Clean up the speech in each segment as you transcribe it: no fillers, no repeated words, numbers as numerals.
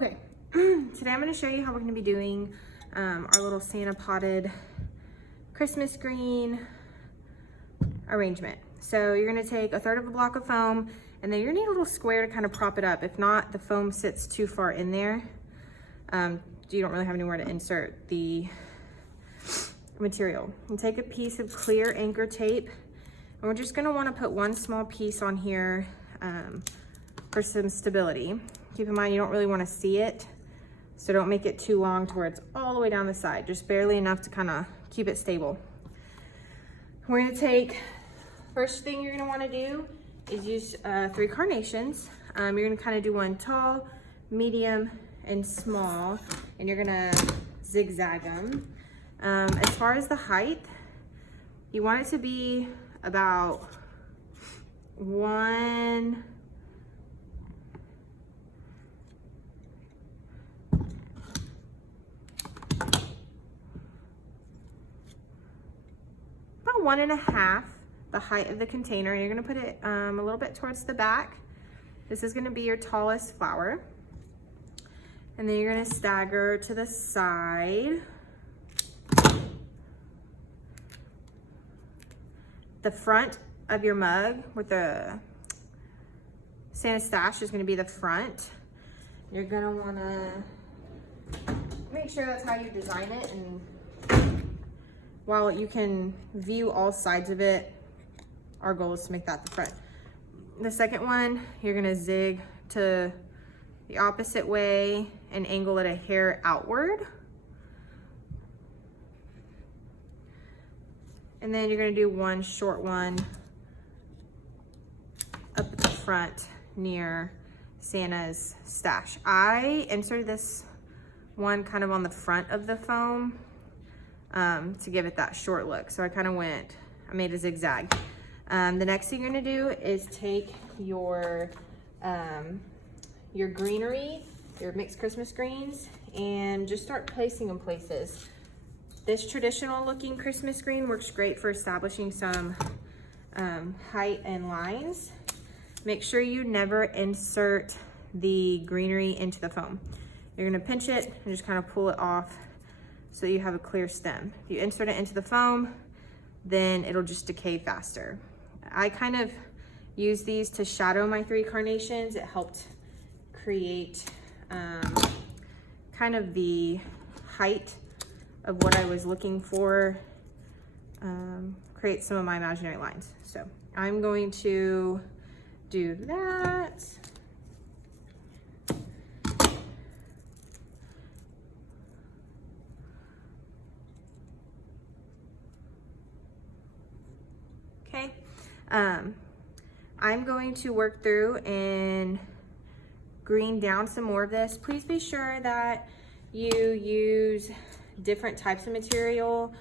Okay, today I'm going to show you how we're going to be doing our little Santa potted Christmas green arrangement. So you're going to take a third of a block of foam, and then you're going to need a little square to kind of prop it up. If not, the foam sits too far in there. You don't really have anywhere to insert the material. And take a piece of clear anchor tape, and we're just going to want to put one small piece on here for some stability. Keep in mind, you don't really want to see it, so don't make it too long to where it's all the way down the side, just barely enough to kind of keep it stable. We're going to take, first thing you're going to want to do is use 3 carnations. You're going to kind of do one tall, medium, and small, and you're going to zigzag them. As far as the height, you want it to be about one and a half the height of the container. You're going to put it a little bit towards the back. This is going to be your tallest flower, and then you're going to stagger to the side. The front of your mug with the Santa stash is going to be the front. You're going to want to make sure that's how you design it, and while you can view all sides of it, our goal is to make that the front. The second one, you're going to zig to the opposite way and angle it a hair outward. And then you're going to do one short one up at the front near Santa's stash. I inserted this one kind of on the front of the foam to give it that short look. So I made a zigzag. The next thing you're going to do is take your greenery, your mixed Christmas greens, and just start placing them places. This traditional looking Christmas green works great for establishing some height and lines. Make sure you never insert the greenery into the foam. You're gonna pinch it and just kind of pull it off so you have a clear stem. If you insert it into the foam, then it'll just decay faster. I kind of use these to shadow my 3 carnations. It helped create kind of the height of what I was looking for, create some of my imaginary lines. So I'm going to do that. Okay, I'm going to work through and green down some more of this. Please be sure that you use different types of material.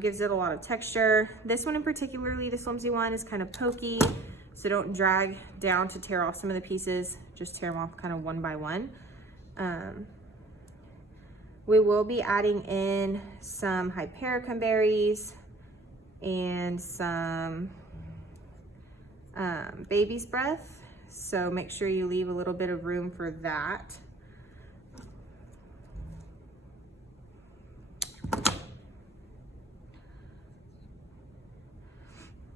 Gives it a lot of texture. This one in particularly, this flimsy one, is kind of pokey, so don't drag down to tear off some of the pieces. Just tear them off kind of one by one. We will be adding in some hypericum berries and some baby's breath, so make sure you leave a little bit of room for that.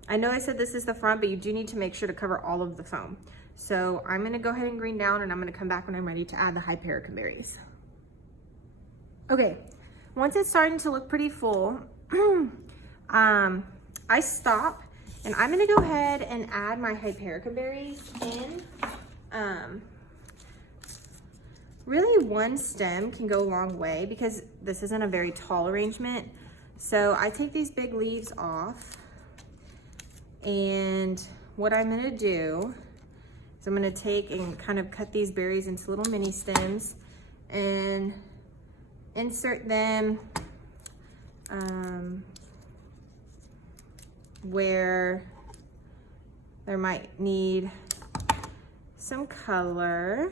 I know I said this is the front, but you do need to make sure to cover all of the foam. So I'm gonna go ahead and green down, and I'm gonna come back when I'm ready to add the hypericum berries. Okay, once it's starting to look pretty full, I stop, and I'm gonna go ahead and add my hypericum berries in. Really, one stem can go a long way because this isn't a very tall arrangement. So I take these big leaves off, and what I'm gonna do is I'm gonna take and kind of cut these berries into little mini stems and insert them where there might need some color.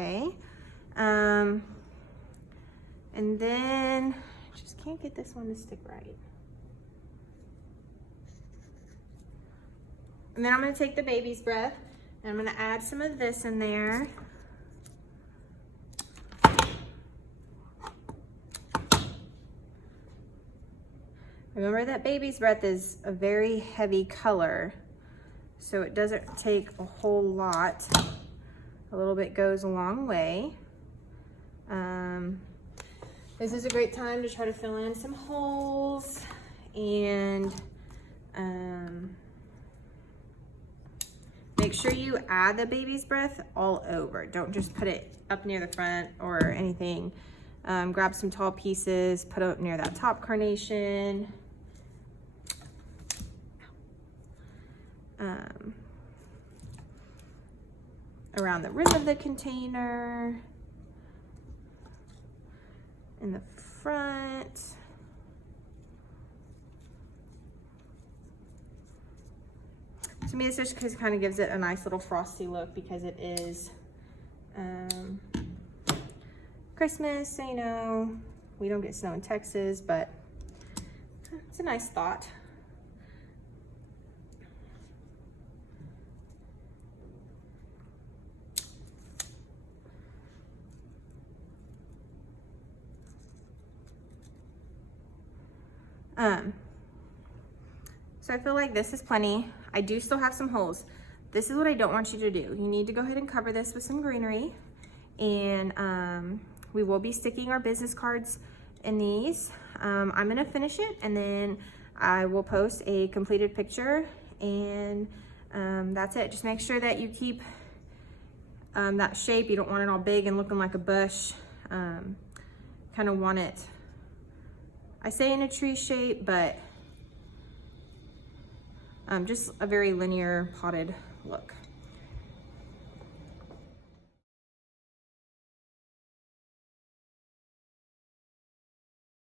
okay. And then, just can't get this one to stick right. And then I'm gonna take the baby's breath and I'm gonna add some of this in there. Remember that baby's breath is a very heavy color, so it doesn't take a whole lot. A little bit goes a long way. This is a great time to try to fill in some holes and make sure you add the baby's breath all over. Don't just put it up near the front or anything. Grab some tall pieces, put it near that top carnation. Around the rim of the container, in the front. To me, this just kind of gives it a nice little frosty look because it is Christmas, so you know, we don't get snow in Texas, but it's a nice thought. So I feel like this is plenty. I do still have some holes. This is what I don't want you to do. You need to go ahead and cover this with some greenery, and we will be sticking our business cards in these. I'm gonna finish it and then I will post a completed picture, and that's it. Just make sure that you keep that shape. You don't want it all big and looking like a bush. Kind of want it, I say in a tree shape, but just a very linear potted look.